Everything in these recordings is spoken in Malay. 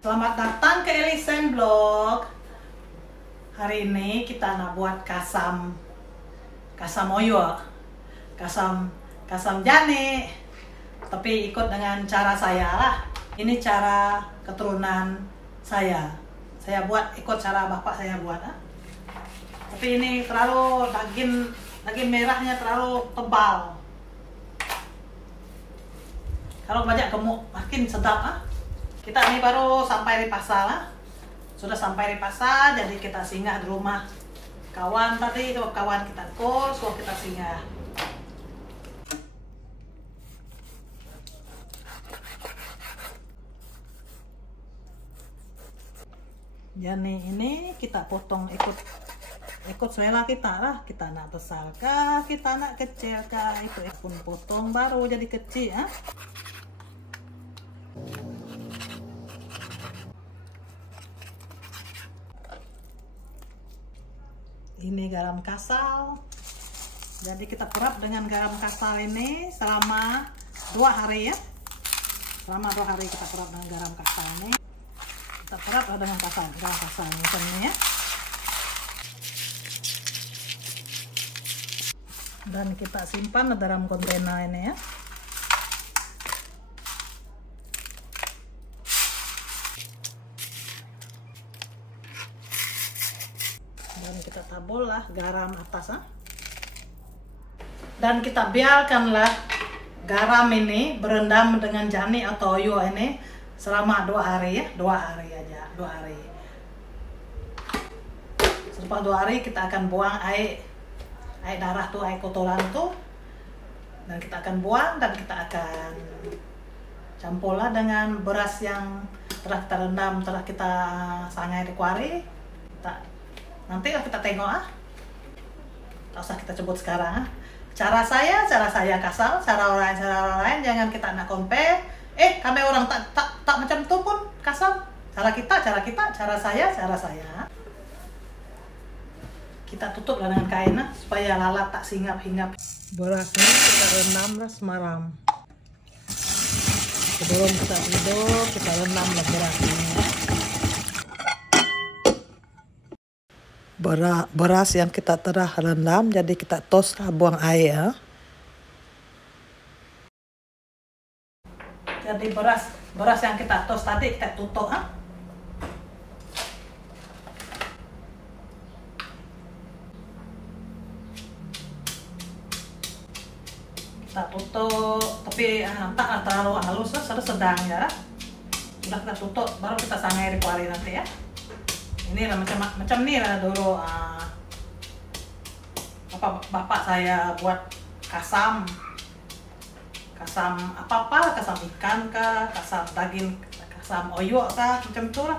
Selamat datang ke Elisen Blog. Hari ini kita nak buat kasam oyo, kasam jane, tapi ikut dengan cara saya lah. Ini cara keturunan saya buat ikut cara bapak saya buat. Tapi ini terlalu daging merahnya terlalu tebal. Kalau banyak gemuk makin sedap. Kita ini baru sampai di pasar. Sudah sampai di pasar, jadi kita singgah di rumah kawan tadi. Itu kawan kita kos, kita singgah. Jadi ini kita potong ikut selera kita lah. Kita nak besar kah, kita nak kecil kah, itu pun potong baru jadi kecil. Ini garam kasal, jadi kita perap dengan garam kasal ini selama 2 hari ya. Selama 2 hari kita perap dengan garam kasal ini. Kita perap dengan garam kasal ini ya. Dan kita simpan dalam kontainer ini ya. Dan kita tabur lah garam atas. Dan kita biarkanlah garam ini berendam dengan jani atau oyo ini selama 2 hari ya. 2 hari aja, 2 hari. Setelah 2 hari kita akan buang air darah tuh, air kotoran tuh. Dan kita akan buang dan kita akan campurlah dengan beras yang telah kita rendam, telah kita sangai di kuari. Nanti kita tengok tak usah kita sebut sekarang. Cara saya kasar, cara orang lain jangan kita nak compare. Kami orang tak macam itu pun kasar. Cara saya. Kita tutup dengan kain supaya lalat tak hinggap. Berasnya kita rendamlah semalam. Sebelum kita tidur kita rendamlah berasnya. Beras yang kita telah rendam, jadi kita tos buang air. Jadi beras yang kita tos tadi kita tutup. Kita tutup, tapi tak terlalu halus, sedang ya. Sudah kita tutup, baru kita sangai di kuali nanti ya. Ini lah macam ni lah dulu bapak saya buat kasam apa-apa, kasam ikan kah, kasam daging, kasam oyo kah, macam tu lah.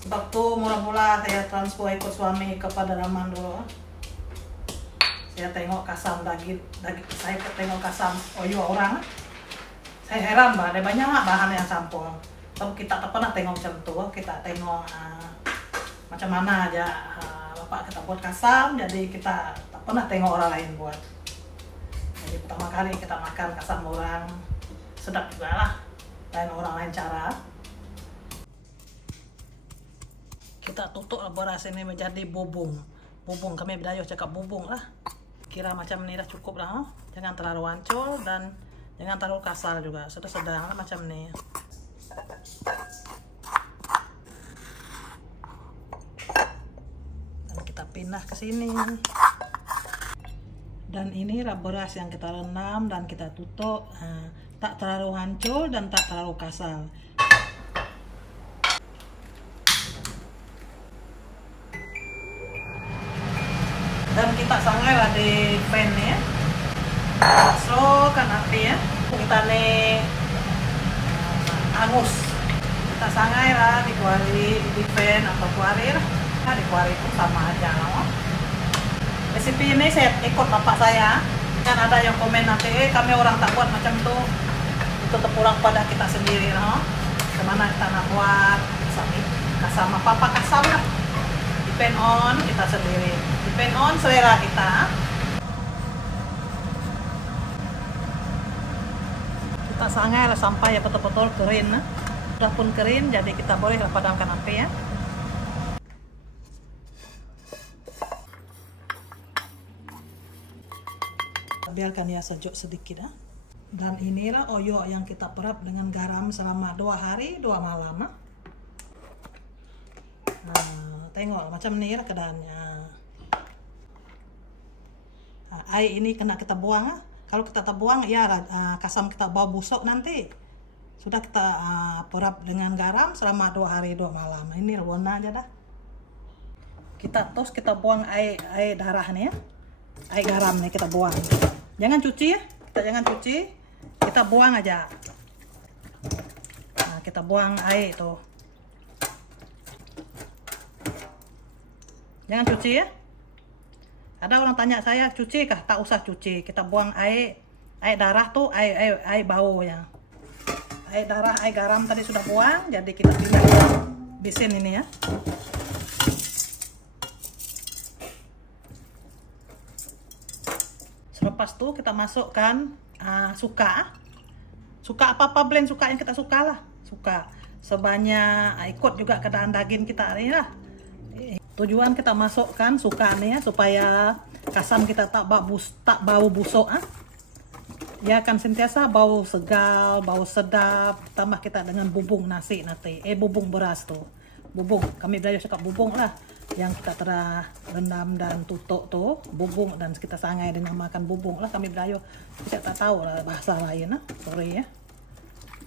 Sebab tu mula-mula saya transfer ikut suami ke pedalaman dulu. Saya tengok kasam daging, saya tengok kasam oyo orang. Saya heran ada banyak bahan yang campur. Tapi kita tak pernah tengok macam tu. Kita tengok macam mana aja bapak kita buat kasam. Jadi kita tak pernah tengok orang lain buat. Jadi pertama kali kita makan kasam orang, sedap juga lah. Lain orang lain cara. Kita tutup beras ini menjadi bubung. Kami Betawi cakap bubung lah. Kira macam ni dah cukup lah. Jangan terlalu hancur dan jangan terlalu kasar juga. Sedang lah macam ni. Dan kita pindah ke sini. Dan ini beras yang kita rendam dan kita tutup. Tak terlalu hancur dan tak terlalu kasar. Dan kita sanggailah di pan ya. Slow kan api ya. Kita nih angus. Kita sangai lah di kuali, di pan atau kuari lah. Di kuari itu sama aja lah. Resipi ini saya ikut bapak saya. Kan ada yang komen nanti, kami orang tak buat macam itu. Itu terpulang pada kita sendiri lah. Kemana kita nak buat kasam apa kasam lah. Depend on kita sendiri. Depend on selera kita. Kita sangai sampai ya betul-betul kering. Sudah pun kering, jadi kita boleh padamkan api ya. Biarkan ya sejuk sedikit ya. Dan inilah oyok yang kita perap dengan garam selama 2 hari 2 malam. Nah, tengok macam ini lah keadaannya. Nah, air ini kena kita buang. Kalau kita tak buang ya kasam kita bau busuk nanti. Sudah kita perap dengan garam selama 2 hari 2 malam. Ini warna aja dah. Kita buang air darah nih ya. Air garam nih kita buang. Jangan cuci ya. Jangan cuci. Kita buang aja. Nah, kita buang air tuh. Jangan cuci ya. Ada orang tanya saya, cuci kah? Tak usah cuci. Kita buang air darah tuh, air bau ya. Air darah, air garam tadi sudah buang, jadi kita pindah di sini ini ya. Selepas itu kita masukkan suka apa blend suka yang kita suka lah, suka sebanyak ikut juga keadaan daging kita ini lah. Tujuan kita masukkan suka nih ya supaya kasam kita tak bau busuk dia akan sentiasa bau segar, bau sedap. Tambah kita dengan bubung nasi nanti, bubung beras tuh, bubung kami belajar cakap bubung lah yang kita telah rendam dan tutuk tuh bubung, dan kita sangai dengan makan bubung lah kami belajar. Kita tak tahu lah bahasa lain sorry ya,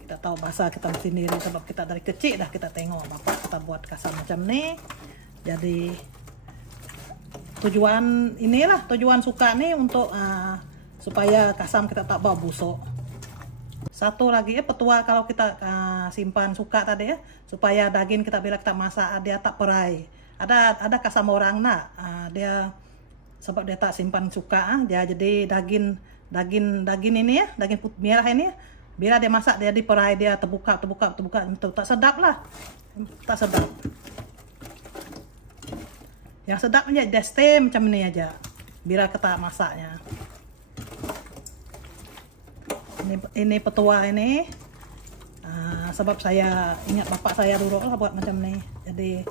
kita tahu bahasa kita sendiri sebab kita dari kecil dah kita tengok bapak kita buat kasam macam nih. Jadi tujuan suka nih untuk supaya kasam kita tak bau busuk. Satu lagi petua kalau kita simpan suka tadi ya, supaya daging kita bila kita masak dia tak perai. Ada kasam orang dia sebab dia tak simpan suka dia jadi daging ini ya, daging putih merah ini ya, bila dia masak dia diperai, dia terbuka itu tak sedap lah, tak sedap. Yang sedapnya dia stay macam ini aja bila kita masaknya. Ini petua ini sebab saya ingat bapak saya dulu lah buat macam ini. Jadi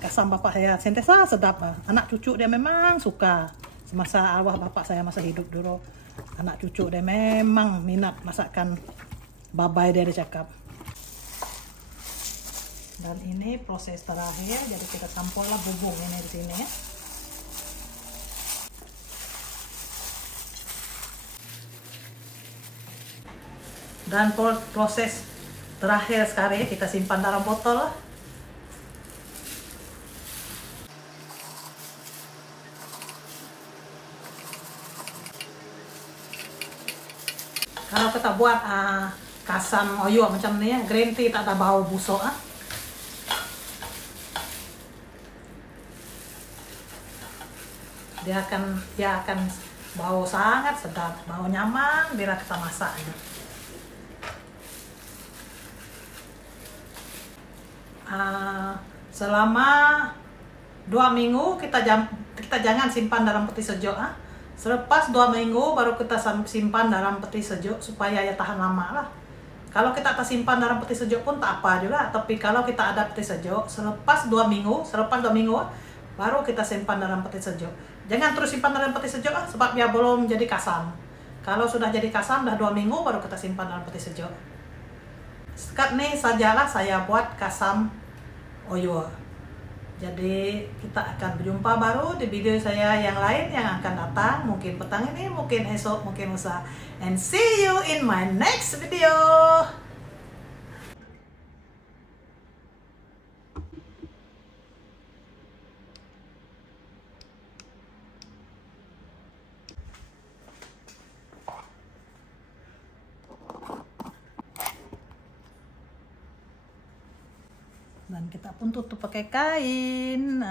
kasam bapak saya sentiasa sedap. Anak cucu dia memang suka. Semasa arwah bapak saya masa hidup dulu, anak cucu dia memang minat masakan babai dia cakap. Dan ini proses terakhir, jadi kita campur lah bubung ini di sini ya. Dan proses terakhir sekali kita simpan dalam botol. Kalau kita buat kasam oyok macam ini ya, green tea tak ada bau busuk dia akan bau sangat sedap, bau nyaman bila kita masak. Selama 2 minggu kita jangan simpan dalam peti sejuk. Selepas 2 minggu baru kita simpan dalam peti sejuk supaya ya tahan lama lah. Kalau kita tak simpan dalam peti sejuk pun tak apa juga, tapi kalau kita ada peti sejuk selepas 2 minggu baru kita simpan dalam peti sejuk. Jangan terus simpan dalam peti sejuk sebab dia belum jadi kasam. Kalau sudah jadi kasam dah 2 minggu baru kita simpan dalam peti sejuk. Sekat nih sajalah saya buat kasam oyok. Jadi kita akan berjumpa baru di video saya yang lain yang akan datang, mungkin petang ini, mungkin esok, mungkin lusa. And see you in my next video. Dan kita pun tutup pakai kain.